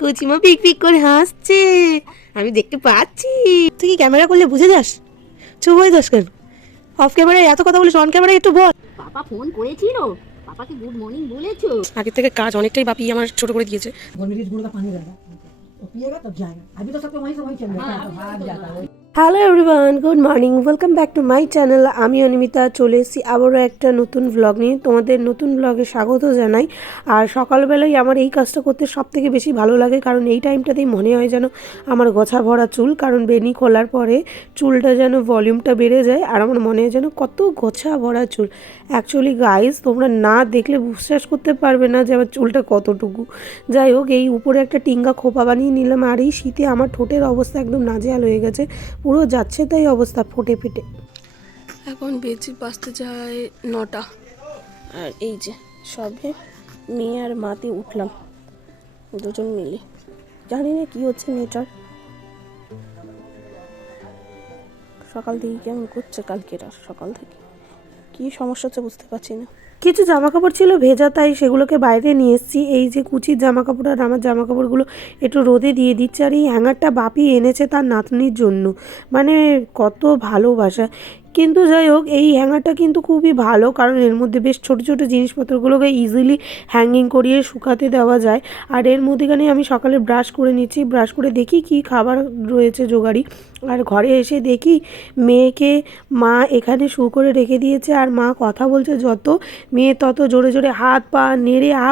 কুচিমা pick pick করে হাসছে, আমি দেখতে পাচ্ছি। তুই কি ক্যামেরা করলে বুঝে যাস? চুপ হয়ে যাস কেন? অফ ক্যামেরায় এত কথা বলিস, অন ক্যামেরায় একটু বল। পাপা ফোন করেছিল, পাপাকে গুড মর্নিং বলেছো? আগে থেকে কাজ অনেকটাই বাপি আমার ছোট করে দিয়েছে। Hello everyone, good morning, welcome back to my channel. আমি অনিমিতা চলে এসেছি আবারও একটা নতুন ব্লগ নিয়ে। তোমাদের নতুন ব্লগে স্বাগত জানাই। আর সকালবেলায় আমার এই কাজটা করতে সব থেকে বেশি ভালো লাগে, কারণ এই টাইমটাতেই মনে হয় যেন আমার গোছা ভরা চুল, কারণ বেনি খোলার পরে চুলটা যেন ভলিউমটা বেড়ে যায়, আর আমার মনে হয় যেন কত গোছা ভরা চুল। অ্যাকচুয়ালি গাইজ, তোমরা না দেখলে বিশ্বাস করতে পারবে না যে আমার চুলটা কতটুকু। যাই হোক, এই উপরে একটা টিঙ্গা খোপা বানিয়ে নিলাম, আর এই শীতে আমার ঠোঁটের অবস্থা একদম নাজেহাল হয়ে গেছে, পুরো যাচ্ছে তাই অবস্থা, ফোটে ফেটে। এখন বেজে বাজতে যায় 9টা, আর এই যে সবে মেয়ে আর মাতে উঠলাম দুজন মিলে। জানি না কি হচ্ছে মেয়েটার, সকাল থেকে কেমন করছে, কালকের আর সকাল থেকে কি সমস্যা হচ্ছে বুঝতে পারছি না। কিছু জামা কাপড় ছিল ভেজা, তাই সেগুলোকে বাইরে নিয়ে এসেছি। এই যে কুচির জামা কাপড় আর আমার জামা কাপড়গুলো একটু রোদে দিয়ে দিচ্ছে। আর এই হ্যাঙ্গারটা বাপি এনেছে তার নাতনির জন্য, মানে কত ভালোবাসা। কিন্তু যাই হোক, এই হ্যাঙ্গারটা কিন্তু খুবই ভালো, কারণ এর মধ্যে বেশ ছোটো ছোটো জিনিসপত্রগুলোকে ইজিলি হ্যাঙ্গিং করিয়ে শুকাতে দেওয়া যায়। আর এর মধ্যেখানে আমি সকালে ব্রাশ করে নিচ্ছি, ব্রাশ করে দেখি কি খাবার রয়েছে জোগাড়ি। আর ঘরে এসে দেখি মেয়েকে মা এখানে শু করে রেখে দিয়েছে, আর মা কথা বলছে যত, মেয়ে তত জোরে জোরে হাত পা নেড়ে আ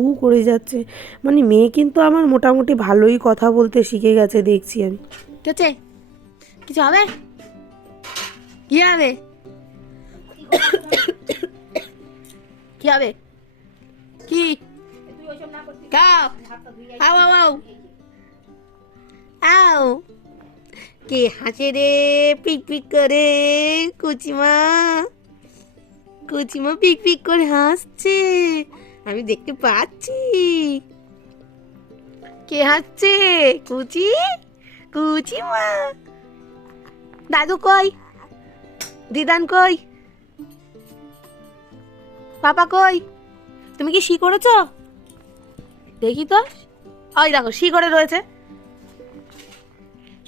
উ করে যাচ্ছে। মানে মেয়ে কিন্তু আমার মোটামুটি ভালোই কথা বলতে শিখে গেছে দেখছি আমি। ঠিক আছে, কিছু হবে? কি হবে? কি হবে? কি খাও? আও আও আও আও। কে হাসে রে পিক পিক করে? কুচিমা, কুচিমা পিক পিক করে হাসছে, আমি দেখতে পাচ্ছি। কে হাসছে? কুচি, কুচিমা। দাদু কই? দিদান কই? পাপা কই? তুমি কি শি করেছ? দেখি তো। ওই দেখো, শি করে রয়েছে।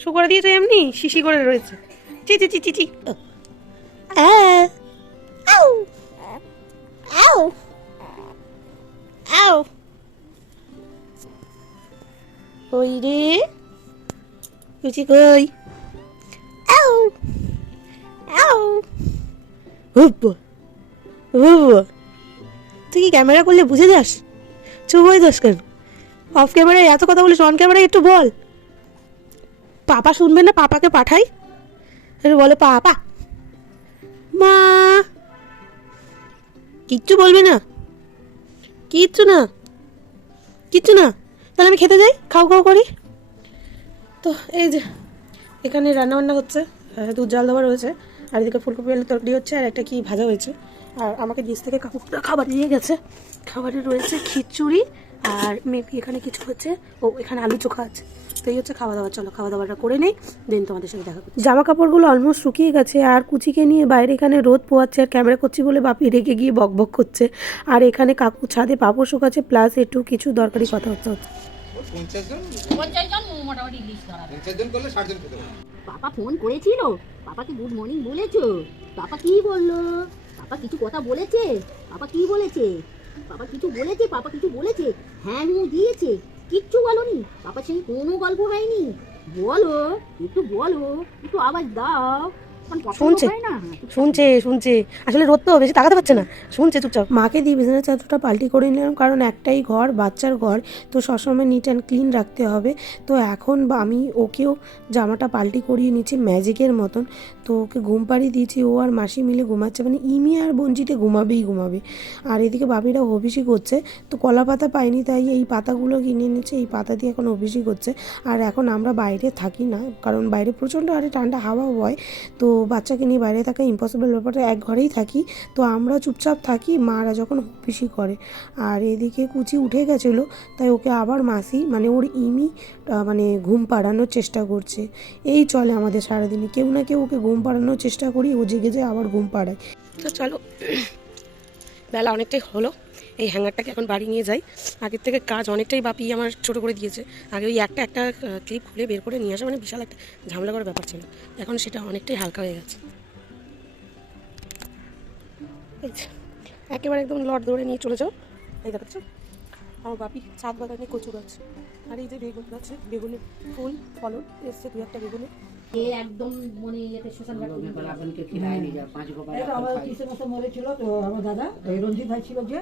শু করে দিয়েছো এমনি, শিশি করে রয়েছে। চি চি চি চি চি। আউ আউ আউ। কই রে কুচি, কই? আউ আউ। তুই কি ক্যামেরা করলে বুঝে যাস? চুপ হয়ে যাস কেন? অফ ক্যামেরায় এত কথা বলিস, অন ক্যামেরায় একটু বল। পাপা শুনবে না, পাপাকে পাঠাই, বলে পাপা মা। কিচ্ছু বলবি না, কিচ্ছু না, কিচ্ছু না। তাহলে আমি খেতে যাই, খাও খাও করি। তো এই যে এখানে রান্নাবান্না হচ্ছে, দুধ জাল দেওয়া রয়েছে, আর এদিকে ফুলকপি আলুর তরকারি হচ্ছে, আর একটা কি ভাজা হয়েছে। আর আমাকে নিচ থেকে কাকুটা খাবার নিয়ে গেছে, খাবারে রয়েছে খিচুড়ি, আর মেবি এখানে কিছু হচ্ছে, ও এখানে আলু চোখা আছে। তো এই হচ্ছে খাওয়া দাওয়া। চলো খাওয়া দাওয়াটা করে নেই, দেন তোমাদের সাথে দেখা করছি। জামা কাপড়গুলো অলমোস্ট শুকিয়ে গেছে, আর কুচিকে নিয়ে বাইরে এখানে রোদ পোয়াচ্ছে, আর ক্যামেরা করছি বলে বাপি রেগে গিয়ে বক বক করছে। আর এখানে কাকু ছাদে পাপড় শুকাচ্ছে, প্লাস একটু কিছু দরকারি কথা হচ্ছে। 50 জন মোটামুটি লিস্ট ধরা। 50 জন করলে 60 জন খেতে পারবে। পাপা ফোন করেছিল, পাপাকে গুড মর্নিং বলেছো? পাপা কি বললো? পাপা কিছু কথা বলেছে? পাপা কি বলেছে? পাপা কিছু বলেছে? পাপা কিছু বলেছে? হ্যাঁ হুঁ দিয়েছে? কিচ্ছু বলনি? পাপা সেই কোনো গল্প হয়নি? বলো, একটু বলো, একটু আওয়াজ দাও। শুনছে শুনছে শুনছে, আসলে রোদ তো বেশি তাকাতে পারছে না, শুনছে চুপচাপ। মাকে দিয়ে বিছানার চাদরটা পাল্টি করে নিলাম, কারণ একটাই ঘর, বাচ্চার ঘর, তো সবসময় নিট অ্যান্ড ক্লিন রাখতে হবে। তো এখন আমি ওকেও জামাটা পাল্টি করিয়ে নিচ্ছি ম্যাজিকের মতন। তো ওকে ঘুম পাড়িয়ে দিয়েছি, ও আর মাসি মিলে ঘুমাচ্ছে, মানে ইমি আর বঞ্জিতে ঘুমাবেই ঘুমাবে। আর এদিকে বাপিরা অভিষেক করছে, তো কলা পাতা পাইনি, তাই এই পাতাগুলো কিনে নিচ্ছে, এই পাতা দিয়ে এখন অভিষেক হচ্ছে। আর এখন আমরা বাইরে থাকি না, কারণ বাইরে প্রচণ্ড আরে ঠান্ডা হাওয়া হয়, তো বাচ্চাকে নিয়ে বাইরে থাকা ইম্পসিবল ব্যাপারটা, এক ঘরেই থাকি, তো আমরা চুপচাপ থাকি, মারা যখন বেশি করে। আর এদিকে কুচি উঠে গেছিলো, তাই ওকে আবার মাসি মানে ওর ইমি মানে ঘুম পাড়ানোর চেষ্টা করছে। এই চলে আমাদের সারাদিনে, কেউ না কেউ ওকে ঘুম পাড়ানোর চেষ্টা করি, ও জেগে যায় আবার ঘুম পাড়ায়। তো চলো, বেলা অনেকটাই হলো, এই হ্যাঙ্গারটাকে এখন বাড়ি নিয়ে যাই। আগের থেকে কাজ অনেকটাই বাপি আমার ছোট করে দিয়েছে। আগে ওই একটা একটা ক্লিপ খুলে বের করে নিয়ে আসা মানে বিশাল একটা ঝামেলা করার ব্যাপার ছিল, এখন সেটা অনেকটাই হালকা হয়ে গেছে। এই যে, একেবারে একদম লট ধরে নিয়ে চলে যাও। এই দেখাচ্ছ আমার বাপি ছাদ বাগানে কচু গাছ, আর এই যে বেগুন গাছে বেগুনের ফুল ফলন এসছে, 2-1টা বেগুনে। এ একদম মানে ইয়েতে শ্মশান ঘাট পর্যন্ত আমার কিসের মতো মরেছিল তো আমার দাদা ওই রঞ্জিত ভাই ছিল যে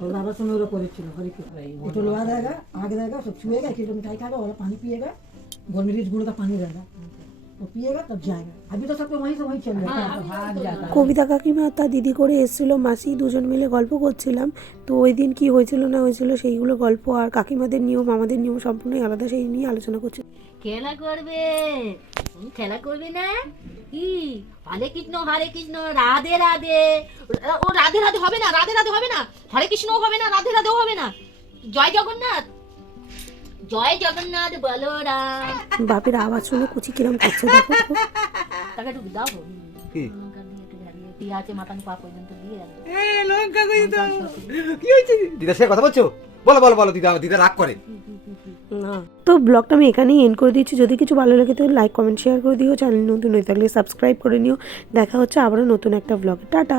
ওর দাদার সঙ্গে ওরা করেছিল हरी के तो लोहा रहेगा आग रहेगा सब छुएगा 1 किलो मिठाई खाएगा और पानी पिएगा गोलमरीच गुड़ का पानी रहेगा तो पिएगा तब जाएगा अभी तो सबको वहीं से वहीं चल रहा है भाग जाता है। কবিতা কাকিমা তার দিদি করে এসেছিলো, মাসি দুজন মিলে গল্প করছিলাম। তো ওই দিন কী হয়েছিল না হয়েছিল সেইগুলো গল্প, আর কাকিমাদের নিয়ম আমাদের নিয়ম সম্পূর্ণই আলাদা, সেই নিয়ে আলোচনা করছি। খেলা করবে খেলা করবে না কি? হরে কৃষ্ণ রাধে রাধে। ও রাধে রাধে হবে না, রাধে রাধে হবে না, হরে কৃষ্ণ হবে না, রাধে রাধেও হবে না। জয় জগন্নাথ, জয় জগন্নাথ বলরাম। বাপের আওয়াজ শুনে কুচি কিরম করছে দেখো তো। তাকে একটু দাও কি পিয়াজে মাখানো পা পর্যন্ত দিয়ে রাখবে। লঙ্কা কই তো কি হয়েছে? দিদা সে কথা বলছো? বলো বলো বলো, দিদা দিদা রাগ করে না। তো ব্লগটা আমি এখানেই এন্ড করে দিচ্ছি। যদি কিছু ভালো লাগে তো লাইক কমেন্ট শেয়ার করে দিও, চ্যানেল নতুন হয়ে থাকলে সাবস্ক্রাইব করে নিও। দেখা হচ্ছে আবারও নতুন একটা ব্লগে। টাটা।